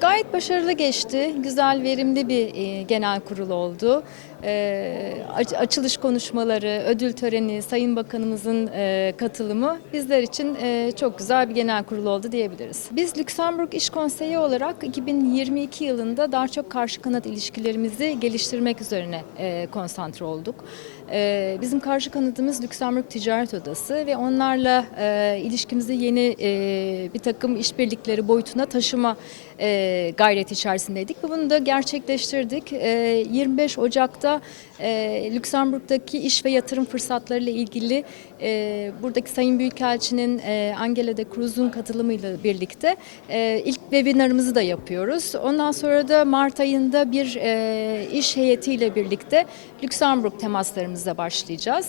Gayet başarılı geçti. Güzel, verimli bir e, genel kurul oldu. E, aç- açılış konuşmaları, ödül töreni, Sayın Bakanımızın e, katılımı bizler için e, çok güzel bir genel kurul oldu diyebiliriz. Biz Lüksemburg İş Konseyi olarak 2022 yılında daha çok karşı kanat ilişkilerimizi geliştirmek üzerine e, konsantre olduk. E, bizim karşı kanadımız Lüksemburg Ticaret Odası ve onlarla e, ilişkimizi yeni e, bir takım işbirlikleri boyutuna taşıma e, gayreti içerisindeydik ve bunu da gerçekleştirdik. E, 25 Ocak'ta e, Lüksemburg'daki iş ve yatırım fırsatlarıyla ilgili e, buradaki Sayın Büyükelçinin e, Angela de Cruz'un katılımıyla birlikte e, ilk webinarımızı da yapıyoruz. Ondan sonra da Mart ayında bir e, iş heyetiyle birlikte Lüksemburg temaslarımıza başlayacağız.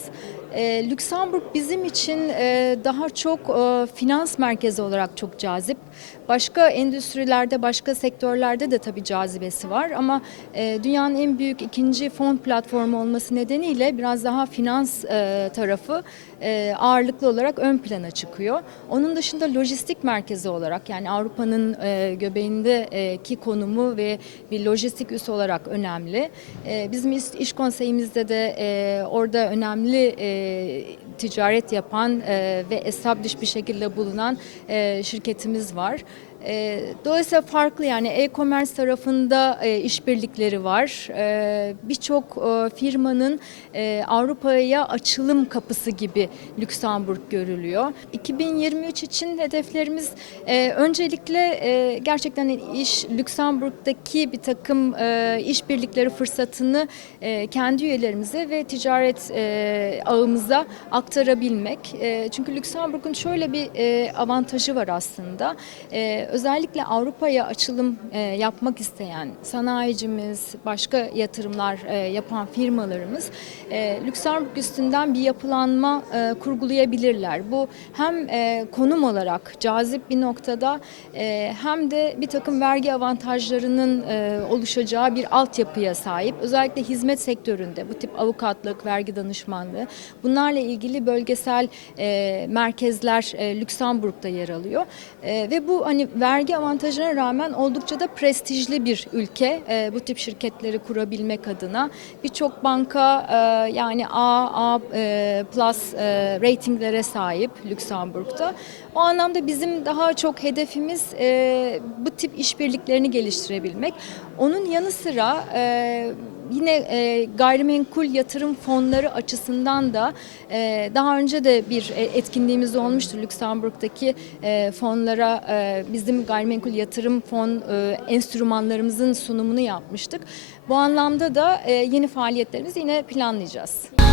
E, Lüksemburg bizim için e, daha çok e, finans merkezi olarak çok cazip. Başka endüstrilerde, başka sektörlerde de tabii cazibesi var ama e, dünyanın en büyük ikinci fon platformu olması nedeniyle biraz daha finans e, tarafı e, ağırlıklı olarak ön plana çıkıyor. Onun dışında lojistik merkezi olarak yani Avrupa'nın göbeğindeki konumu ve bir lojistik üs olarak önemli. Bizim iş, konseyimizde de orada önemli ticaret yapan e, ve established bir şekilde bulunan şirketimiz var. E, Dolayısıyla farklı yani e-commerce tarafında e, işbirlikleri var. E, Birçok e, firmanın e, Avrupa'ya açılım kapısı gibi Lüksemburg görülüyor. 2023 için hedeflerimiz e, öncelikle e, gerçekten iş Lüksemburg'daki bir takım e, işbirlikleri fırsatını e, kendi üyelerimize ve ticaret e, ağımıza aktarabilmek. E, çünkü Lüksemburg'un şöyle bir e, avantajı var aslında. E, özellikle Avrupa'ya açılım e, yapmak isteyen sanayicimiz, başka yatırımlar e, yapan firmalarımız e, Lüksemburg üstünden bir yapılanma kurgulayabilirler. Bu hem konum olarak cazip bir noktada hem de bir takım vergi avantajlarının oluşacağı bir altyapıya sahip. Özellikle hizmet sektöründe bu tip avukatlık, vergi danışmanlığı bunlarla ilgili bölgesel merkezler Lüksemburg'da yer alıyor. Ve bu hani vergi avantajına rağmen oldukça da prestijli bir ülke e, bu tip şirketleri kurabilmek adına. Birçok banka e, yani A, A e, plus e, ratinglere sahip Lüksemburg'da. O anlamda bizim daha çok hedefimiz e, bu tip işbirliklerini geliştirebilmek. Onun yanı sıra e, yine e, gayrimenkul yatırım fonları açısından da e, daha önce de bir e, etkinliğimiz olmuştu. Lüksemburg'daki e, fonlara e, bizim gayrimenkul yatırım fon e, enstrümanlarımızın sunumunu yapmıştık. Bu anlamda da e, yeni faaliyetlerimizi yine planlayacağız.